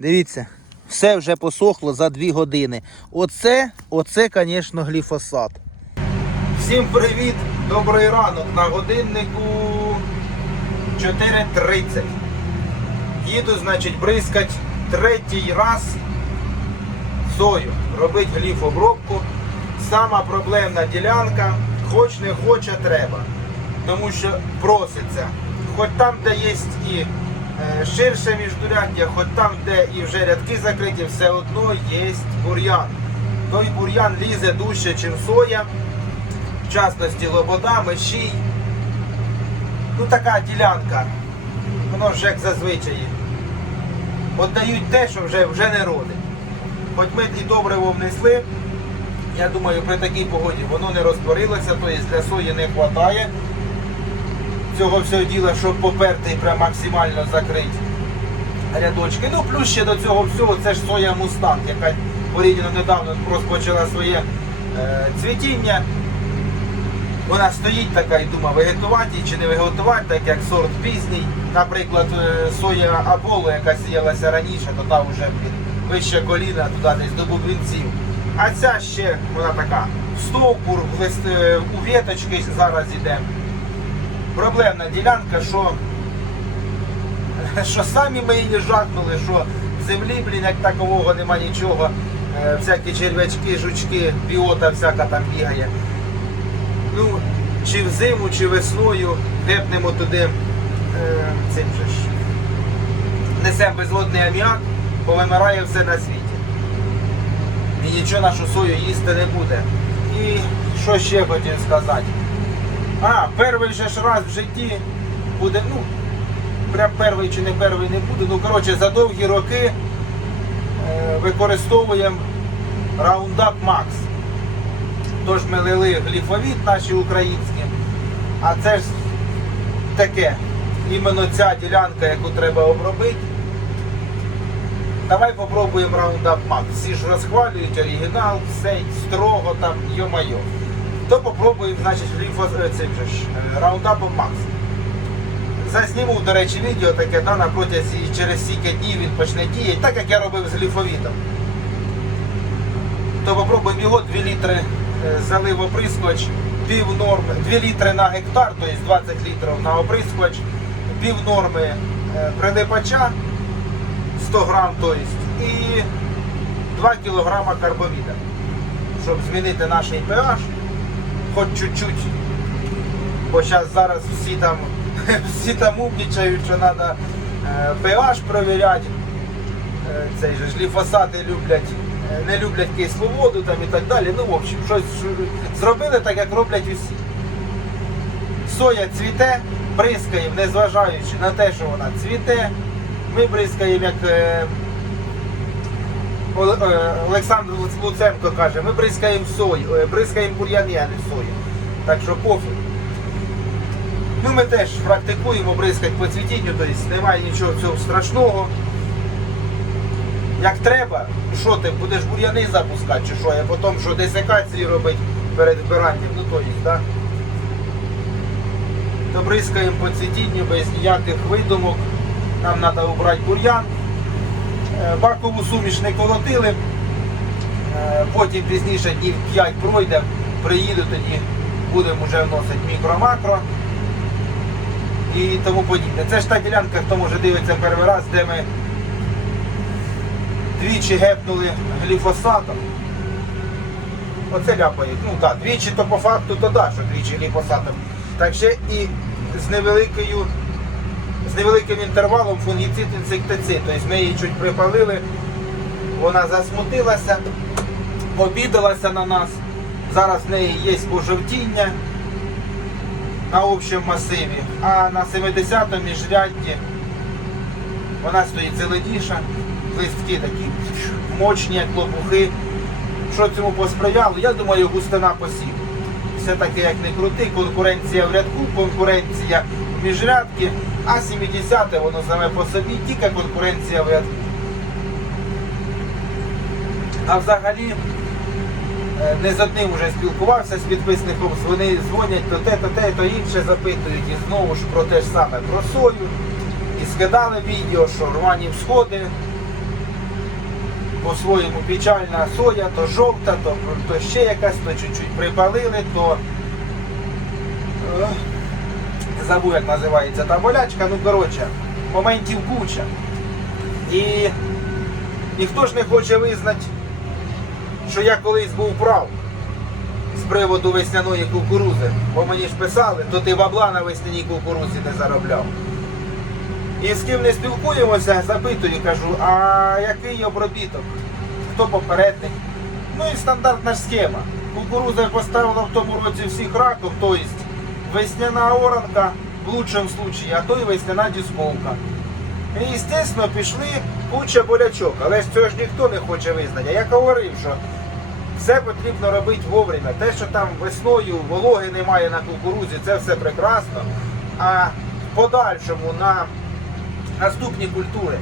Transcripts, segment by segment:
Дивіться, все вже посохло за 2 години. Оце, оце, звісно, гліфосат. Всім привіт, добрий ранок. На годиннику 4.30. Їду, значить, бризкать третій раз сою. Робить гліфобробку. Сама проблемна ділянка, хоч не хоче, треба. Тому що проситься. Хоч там, де є і ширше міждуряддя, хоч там, де і вже рядки закриті, все одно є бур'ян. Той бур'ян лізе дужче, ніж соя. В частності лобода, мещій. Ну така ділянка. Воно ж як зазвичай. Отдають те, що вже, вже не родить. Хоч ми і добриво внесли, я думаю, при такій погоді воно не розтворилося, тобто для сої не вистачає цього всього діла, щоб поперти і прям максимально закрити рядочки. Ну, плюс ще до цього всього, це ж соя мустанг, яка порівняно недавно розпочала своє е, цвітіння. Вона стоїть така і думає, вегетувати її чи не вегетувати, так як сорт пізній. Наприклад, е, соя Аполло, яка сіялася раніше, то та вже вище коліна, туди десь до бубенців. А ця ще вона така лист, е, у віточки зараз іде. Проблемна ділянка, що, що самі ми її жахнули, що землі, блін, як такового нема нічого. Е, Всякі черв'ячки, жучки, біота всяка там бігає ну, чи взиму, чи весною гепнемо туди е, цим же ж. Несемо безводний аміак, повимирає все на світі. І нічого нашу сою їсти не буде. І що ще хотів сказати? А, перший же ж раз в житті буде, ну, прям перший чи не перший не буде. Ну, коротше, за довгі роки е, використовуємо Roundup Max. Тож ми лили гліфовіт наші українські. А це ж таке. Іменно ця ділянка, яку треба обробити. Давай попробуємо Roundup Max. Всі ж розхвалюють оригінал, все строго там, йо-майо. То попробуємо, значить, гліфо е, цим же ж е, Roundup Max. Засніму, до речі, відео таке, да, на через стільки днів він почне діяти, так як я робив з гліфовітом то попробуємо його 2 літри е, залив оприскувач, пів норми, 2 літри на гектар, тобто 20 літрів на оприскувач, пів норми прилипача 100 грам, тобто, і 2 кілограма карбовіда, щоб змінити наш pH, хоч чуть-чуть. Бо зараз зараз всі там всі там умнічають, що треба pH перевіряти. Е, Цей же ж ліфосати люблять, е, не люблять кислу воду там і так далі. Ну, в общем, щось зробили так, як роблять усі. Соя цвіте, бризкаємо, незважаючи на те, що вона цвіте. Ми бризкаємо, як е, Олександр Луценко каже, ми бризкаємо сою, е, бризкаємо бур'яни, а сою. Так що пофіг. Ну, ми теж практикуємо бризкати по цвітінню, тобто немає нічого цього страшного. Як треба, що ти будеш бур'яни запускати чи що, а потім що десикації робити перед збиранням, ну то є, так? То бризкаємо по цвітінню без ніяких видумок. Нам треба обрати бур'ян. Е, Бакову суміш не колотили. Е, Потім пізніше днів 5 пройде, приїду, тоді будемо вже вносити мікро-макро і тому подібне. Це ж та ділянка, хто може дивиться перший раз, де ми двічі гепнули гліфосатом. Оце ляпають. Ну так, двічі то по факту то да, що двічі гліфосатом. Так ще і з невеликою, невеликим інтервалом фунгіцид інсектицид. Тобто ми її чуть припалили, вона засмутилася, обідалася на нас. Зараз в неї є пожовтіння на общому масиві, а на 70-му міжрядді вона стоїть зеленіша, листки такі мощні, як лопухи. Що цьому посприяло? Я думаю, густина посів. Все-таки як не крути, конкуренція в рядку, конкуренція міжрядки, а 70-те воно саме по собі, тільки конкуренція в. А взагалі е, не з одним вже спілкувався з підписником, вони дзвонять то те, то те, то інше запитують і знову ж про те ж саме про сою. І скидали відео, що рвані всходи, по-своєму печальна соя, то жовта, то, то ще якась, то чуть-чуть припалили, то е, забув, як називається та болячка, ну коротше, моментів куча. І ніхто ж не хоче визнати, що я колись був прав з приводу весняної кукурузи. Бо мені ж писали, то ти бабла на весняній кукурузі не заробляв. І з ким не спілкуємося, запитую, кажу, а який обробіток? Хто попередник? Ну і стандартна ж схема. Кукуруза поставила в тому році всіх раком, тобто весняна оранка в лучшому случаї, а то й весняна дисковка. І, звісно, пішли куча болячок, але ж цього ж ніхто не хоче визнати. Я говорив, що все потрібно робити вовремя. Те, що там весною вологи немає на кукурузі, це все прекрасно. А в подальшому на наступні культури,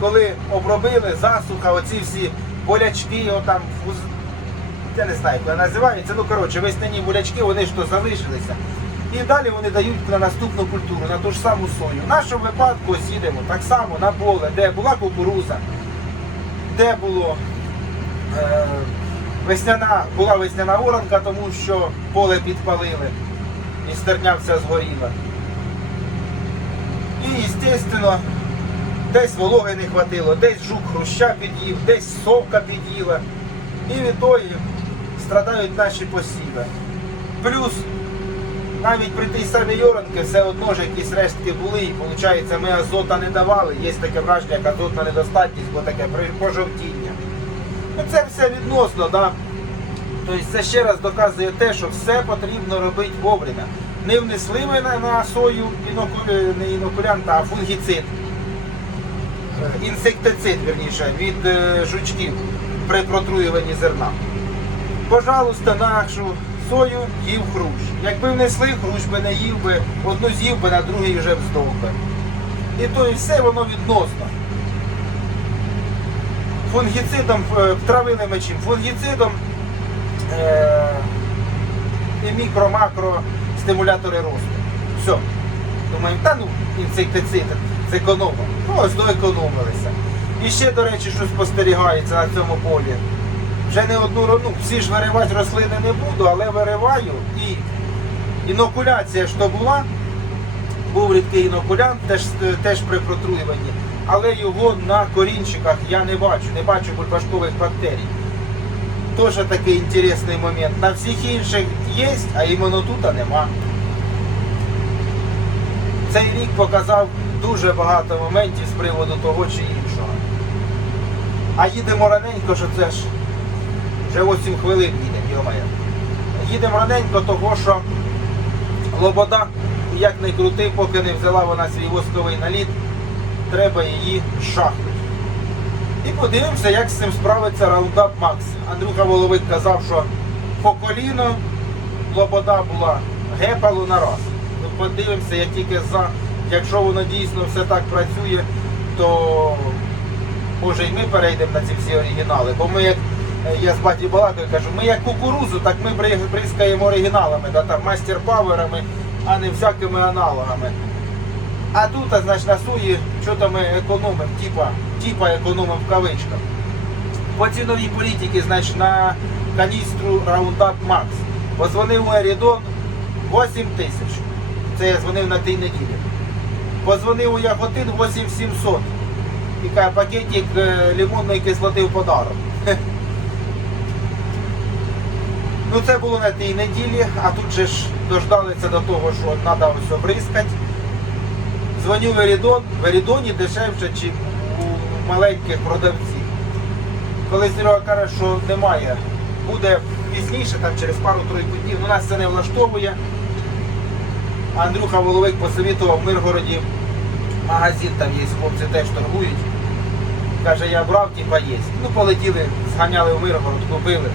коли обробили засуха, оці всі болячки, отам. Я не знаю, як вони називаються. Ну коротше, весняні болячки, вони ж то залишилися. І далі вони дають на наступну культуру, на ту ж саму сою. В нашому випадку ось їдемо так само на поле, де була кукуруза, де було е, весняна, була весняна оранка, тому що поле підпалили і стерня вся згоріла. І, звісно, десь вологи не хватило, десь жук хруща під'їв, десь совка під'їла. І відтоді страдають наші посіви. Плюс навіть при тій самій Йоранки все одно ж якісь рештки були, і виходить, ми азота не давали. Є таке враження, як азотна недостатність, бо таке пожовтіння. Ну це все відносно, да? Тобто це ще раз доказує те, що все потрібно робити вовремя. Не внесли ми на, на сою іноку, е, не інокулянта, а фунгіцид. Е, Інсектицид, верніше, від е, жучків при протруюванні зерна. Пожалуйста, нашу сою їв хрущ. Якби внесли, хрущ би не їв би, одну з'їв би, на другий вже вздох би. І то і все воно відносно. Фунгіцидом, е, травили ми чим? Фунгіцидом е, і мікро-макро стимулятори росту. Все. Думаємо, та ну інсектицид зекономимо. Ну, ось доекономилися. І ще, до речі, що спостерігається на цьому полі. Вже не одну ну, всі ж виривати рослини не буду, але вириваю і інокуляція то була, був рідкий інокулянт, теж, теж при протруюванні, але його на корінчиках я не бачу, не бачу бульбашкових бактерій. Теж такий інтересний момент. На всіх інших є, а іменно тут нема. Цей рік показав дуже багато моментів з приводу того чи іншого. А їдемо раненько, що це ж вже 8 хвилин їдемо, йомає. Їдемо раненько, того що лобода, як не крути, поки не взяла вона свій восковий наліт, треба її шахнути. І подивимося, як з цим справиться Roundup Max. Андрюха Воловик казав, що по коліно лобода була гепало на раз. Ну, подивимося, як тільки за, якщо воно дійсно все так працює, то може і ми перейдемо на ці всі оригінали. Бо ми як я з баті балакаю, кажу, ми як кукурузу, так ми бри- бризкаємо оригіналами, да, там, мастер паверами, а не всякими аналогами. А тут, значить, на суї, що то ми економимо, типа, типа економимо в кавичках. По ціновій політиці, значить, на каністру Roundup Max. Позвонив у Ерідон 8 тисяч. Це я дзвонив на тій неділі. Позвонив у Яготин 8700. І пакетик е, лимонної кислоти в подарок. Ну це було на тій неділі, а тут же ж дождалися до того, що треба ось обрискати. Дзвоню в Ерідон, в Ерідоні дешевше, ніж у маленьких продавців. Коли Серега каже, що немає, буде пізніше, там через пару-тройку днів, ну нас це не влаштовує. Андрюха Воловик посовітував в Миргороді магазин, там є хлопці теж торгують. Каже, я брав, типа є. Ну полетіли, зганяли в Миргород, купили.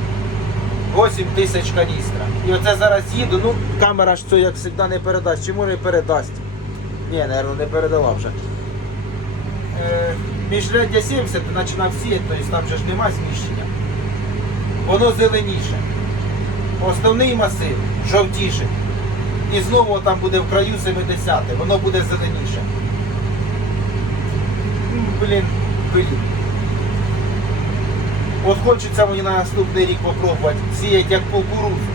8 тисяч каністра. І оце зараз їду, ну камера ж це як завжди не передасть. Чи може передасть? Ні, мабуть, не передала вже. Е, міжряддя 70 починав сіяти, тобто там же ж нема зміщення. Воно зеленіше. Основний масив жовтіше. І знову там буде в краю 70 воно буде зеленіше. Блін, блін. От хочеться мені на наступний рік попробувати сіяти як кукурудзу.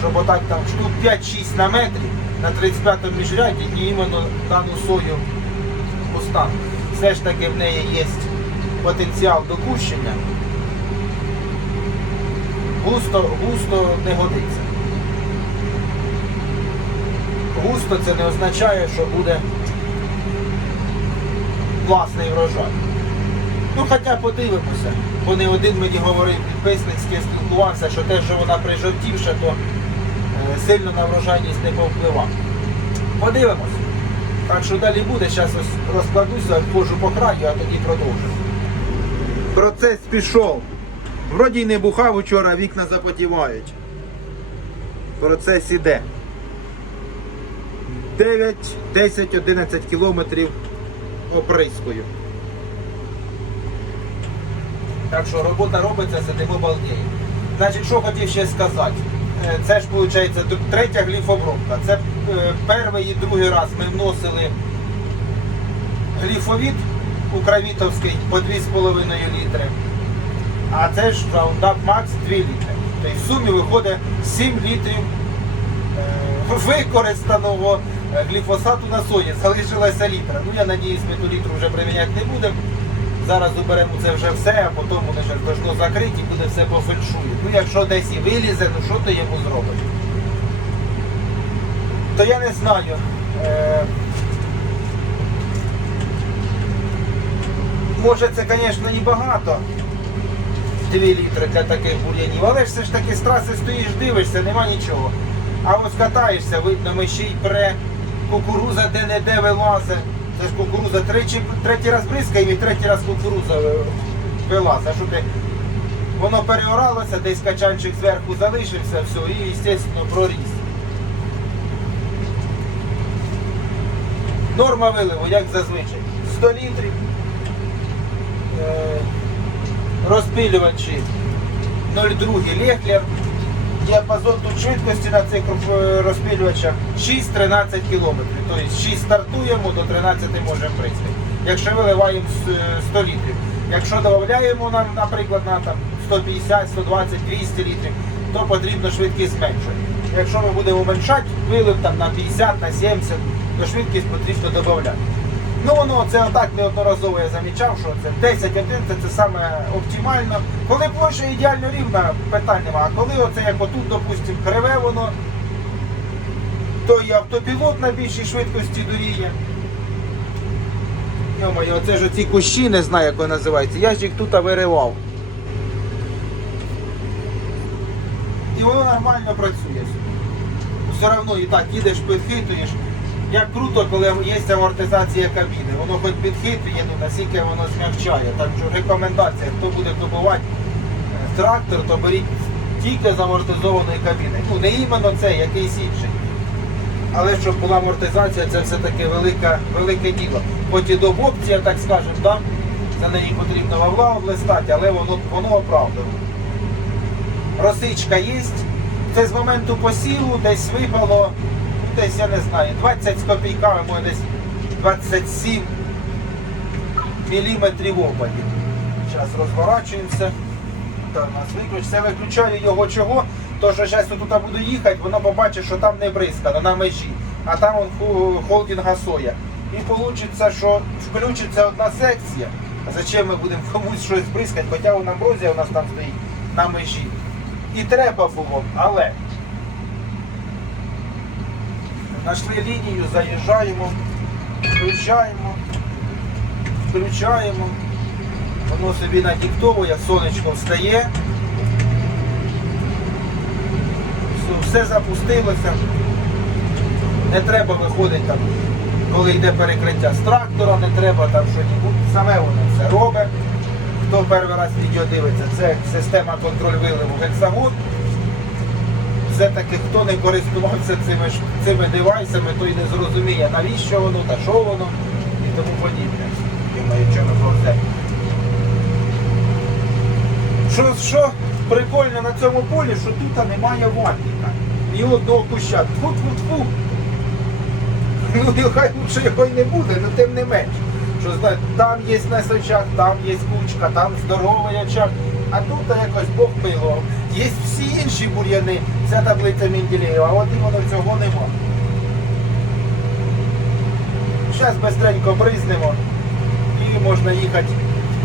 Щоб отак там штук 5-6 на метрі на 35-му міжряді і іменно дану сою поставити. Все ж таки в неї є потенціал до кущення. Густо, густо не годиться. Густо це не означає, що буде класний врожай. Ну хоча подивимося, бо не один мені говорив підписник, спілкувався, що те, що вона прижовтівша, то е, сильно на врожайність не повпливає. Подивимося. Так що далі буде, зараз розкладуся, вхожу по краю, а тоді продовжу. Процес пішов. Вроді й не бухав вчора, вікна запотівають. Процес іде. 9, 10, 11 кілометрів оприскою. Так що робота робиться, сидимо балдіємо. Значить, що хотів ще сказати. Е, Це ж виходить третя гліфобробка. Це е, перший і другий раз ми вносили гліфовід укравітовський по 2,5 літри. А це ж Roundup Max 2 літри. Тобто в сумі виходить 7 літрів е, використаного гліфосату на сої. Залишилася літра. Ну я надіюсь, ми ту літру вже приміняти не будемо. Зараз уберемо це вже все, а потім вони ще должно закрити і буде все по феншую. Ну якщо десь і вилізе, ну що ти йому зробиш? То я не знаю. Е, Може це, звісно, і багато. 2 літри для таких бур'янів, але ж все ж таки з траси стоїш, дивишся, нема нічого. А ось катаєшся, видно, ми ще й пре, кукуруза де-не-де вилазить. Це ж кукуруза тричі, третій раз бризкає і третій раз кукуруза е, вилазить. Воно переоралося, десь качанчик зверху залишився, все, і, звісно, проріс. Норма виливу, як зазвичай. 100 літрів. Е, розпилювачі 0,2 Лехлер. Діапазон тут швидкості на цих е, розпилювачах 6-13 км. Тобто 6 стартуємо, до 13 можемо прийти. Якщо виливаємо е, 100 літрів. Якщо додаємо нам, наприклад, на там, 150, 120, 200 літрів, то потрібно швидкість зменшувати. Якщо ми будемо уменьшати вилив там, на 50, на 70, то швидкість потрібно додати. Ну воно це отак неодноразово я замічав, що це 10-11 це саме оптимально. Коли площа ідеально рівна, питань. А коли оце як отут, допустимо, криве воно, то і автопілот на більшій швидкості доріє. Йо-моє, оце ж оці кущі, не знаю, як вони називаються. Я ж їх тут виривав. І воно нормально працює. Все одно і так їдеш, підхитуєш. Як круто, коли є амортизація кабіни. Воно хоч підхитує, ну наскільки воно змягчає. Так що рекомендація, хто буде купувати е, трактор, то беріть тільки з амортизованої кабіни. Ну не іменно це, якийсь інший. Але щоб була амортизація, це все-таки велика, велике діло. Хоч і опція, так скажемо, да? за неї потрібно вавла облистати, але воно, воно оправдано. Росичка є. Це з моменту посіву десь випало, десь я не знаю, 20 з копійками, може десь 27 міліметрів опадів. Зараз розворачуємося. Так, у нас виключ. Це виключаю його чого. То що зараз тут буду їхати, воно побачить, що там не бризкано на межі, а там он холдинга соя. І вийде, що включиться одна секція. А зачем ми будемо комусь щось бризкати, хоча вона амброзія у нас там стоїть на межі. І треба було, але знайшли лінію, заїжджаємо, включаємо, включаємо. Воно собі надіктовує, сонечко встає. Все запустилося. Не треба виходити там, коли йде перекриття з трактора, не треба там щось. Саме воно все робить. Хто перший раз відео дивиться, це система контроль виливу гексагон. Все-таки хто не користувався цими, цими девайсами, той не зрозуміє, навіщо воно та що воно і тому подібне. Думаю, про. Що, що прикольно на цьому полі, що тут немає ватника. Ні одного куща. Тфу-тфу-тфу. Ну хай лучше його й не буде, але тим не менш. Що знаєте, там є несочак, там є кучка, там здоровий очаг, а тут якось Бог милував. Є всі інші бур'яни, ця таблиця Менделєєва, а от іменно цього нема. Зараз быстренько бризнемо і можна їхати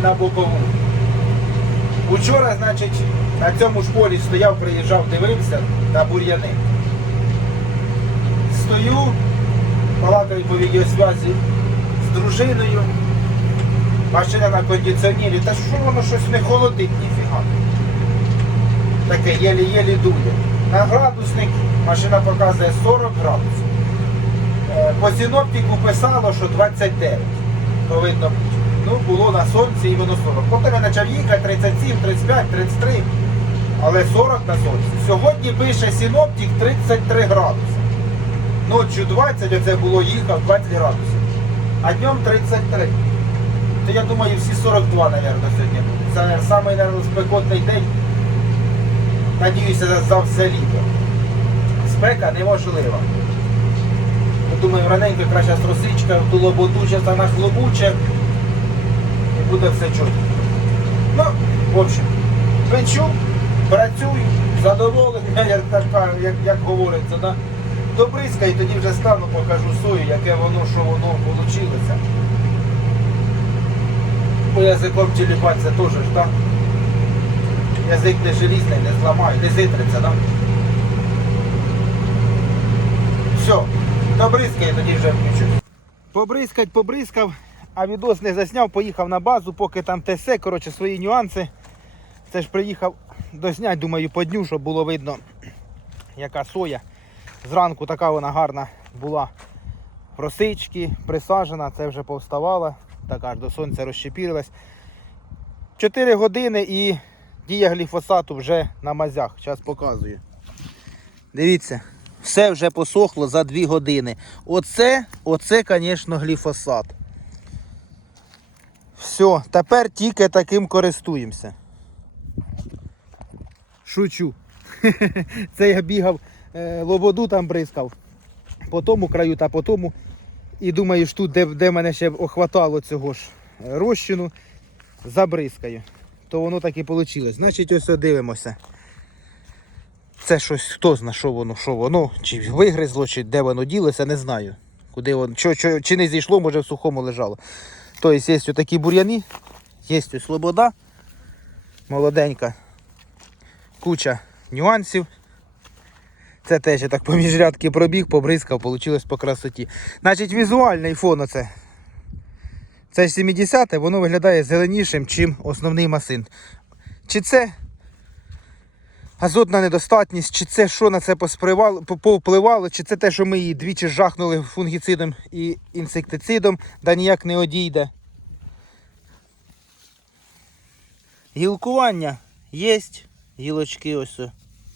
на бокову. Учора, значить, на цьому ж полі стояв, приїжджав, дивився на бур'яни. Стою, балакаю по відеосвязі з дружиною. Машина на кондиціонері. Та що воно щось не холодить, ніфіга. Таке єлі-єлі дує. На градусник машина показує 40 градусів. Е, По синоптику писало, що 29 повинно бути. Ну, було на сонці і воно 40. Потім я почав їхати 37, 35, 33, але 40 на сонці. Сьогодні пише синоптик 33 градуси. Ночі 20, оце було їхав 20 градусів. А днем 33. То я думаю, всі 42, мабуть, сьогодні. Це самий наверно, спекотний день. Надіюся, за- все літо. Спека неможлива. Я Думаю, раненько краща тросичка, ту лоботу, зараз вона хлобуче. І буде все чудо. Ну, в общем, печу, працюю, задоволений, як, як, як говориться, да? добриска і тоді вже стану, покажу сою, яке воно, що воно вийшло. Бо язиком тіліпатися теж так? Язик не желізний, не зламає, не зитриться, так? Все, добризкає, тоді вже включу. Побризкать, побризкав, а відос не засняв, поїхав на базу, поки там те все, коротше, свої нюанси. Це ж приїхав дозняти, думаю, по дню, щоб було видно, яка соя. Зранку така вона гарна була. Просички, присаджена, це вже повставала. Така ж до сонця розщепірилась. 4 години і дія гліфосату вже на мазях. Зараз показую. Дивіться, все вже посохло за 2 години. Оце, оце, звісно, гліфосат. Все, тепер тільки таким користуємося. Шучу. Це я бігав, е, лободу там бризкав. По тому краю та по тому. І думаю, ж тут, де, де мене ще охватало цього ж розчину, забризкаю. То воно так і вийшло. Значить, ось дивимося. Це щось, хто зна, що воно, що воно, чи вигризло, чи де воно ділося, не знаю. Куди воно, що, що, чи не зійшло, може в сухому лежало. Тобто є ось такі бур'яни, є ось слобода, молоденька, куча нюансів. Це теж я так поміж рядки пробіг, побризкав, вийшло по красоті. Значить, візуальний фон оце. Це 70 воно виглядає зеленішим, чим основний масин. Чи це азотна недостатність, чи це що на це по- повпливало, чи це те, що ми її двічі жахнули фунгіцидом і інсектицидом, да ніяк не одійде. Гілкування є. Гілочки ось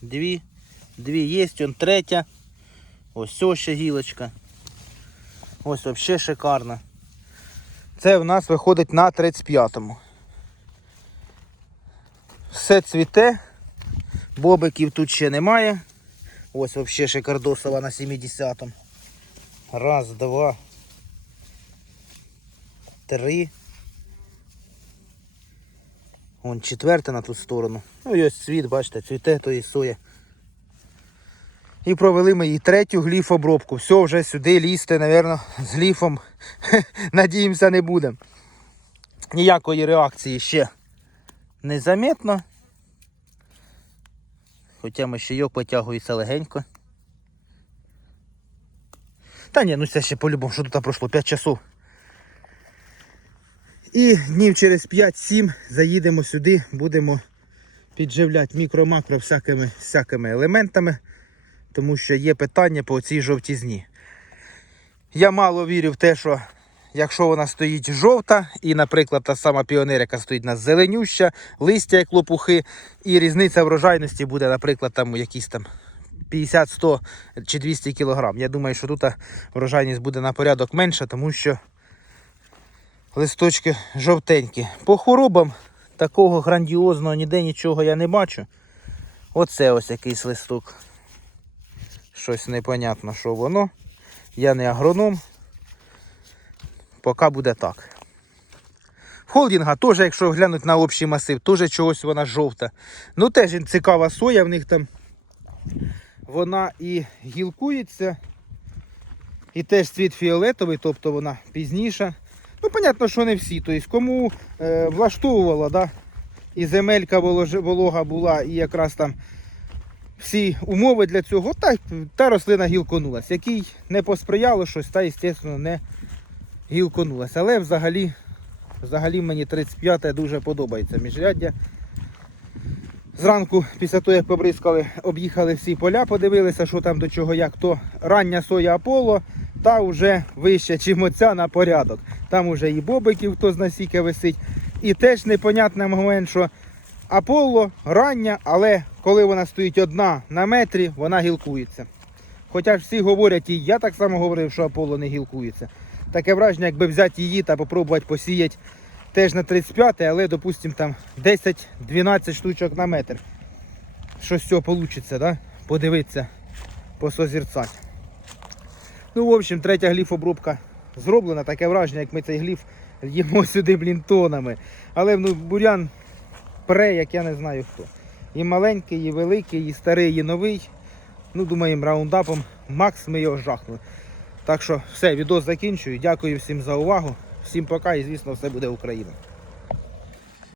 дві. Дві є, он третя. Ось ось ще гілочка. Ось взагалі шикарна. Це в нас виходить на 35-му. Все цвіте. Бобиків тут ще немає. Ось взагалі шикардосова на 70-му. Раз, два. Три. Вон четверта на ту сторону. Ну і ось цвіт, бачите, цвіте, то і. І провели ми її третю гліфобробку. Все, вже сюди лізти, мабуть, з гліфом. Надіємося, не будемо. Ніякої реакції ще незаметно. Хоча ми ще його потягується легенько. Та ні, ну це ще по-любому, що тут пройшло 5 часов. І днів через 5-7 заїдемо сюди, будемо підживляти мікро-макро всякими, всякими елементами тому що є питання по цій жовтізні. Я мало вірю в те, що якщо вона стоїть жовта, і, наприклад, та сама піонер, яка стоїть на зеленюща, листя як лопухи, і різниця врожайності буде, наприклад, там якісь там 50, 100 чи 200 кг. Я думаю, що тут врожайність буде на порядок менша, тому що листочки жовтенькі. По хворобам такого грандіозного ніде нічого я не бачу. Оце ось якийсь листок щось непонятно, що воно. Я не агроном. Поки буде так. Холдінга теж, якщо глянуть на общий масив, теж чогось вона жовта. Ну теж цікава соя в них там. Вона і гілкується, і теж цвіт фіолетовий, тобто вона пізніша. Ну, понятно, що не всі. Тобто, кому е, влаштовувала, да? і земелька волога була, і якраз там всі умови для цього, та, та рослина гілконулась. Який не посприяло щось, та, звісно, не гілконулась. Але взагалі, взагалі мені 35 дуже подобається міжряддя. Зранку, після того, як побризкали, об'їхали всі поля, подивилися, що там до чого, як то рання соя Аполло, та вже вище, чим оця на порядок. Там уже і бобиків хто з насіки висить. І теж непонятний момент, що Аполло рання, але коли вона стоїть одна на метрі, вона гілкується. Хоча ж всі говорять, і я так само говорив, що Аполло не гілкується. Таке враження, якби взяти її та попробувати посіяти теж на 35, але, допустимо, там 10-12 штучок на метр. Що з цього вийде, да? подивитися, посозірцати. Ну, в общем, третя гліфобробка зроблена. Таке враження, як ми цей гліф їмо сюди, блін, тонами. Але ну, бурян пре, як я не знаю хто. І маленький, і великий, і старий, і новий. Ну, думаємо, раундапом Макс ми його жахнули. Так що все, відео закінчую. Дякую всім за увагу. Всім пока і звісно все буде Україна.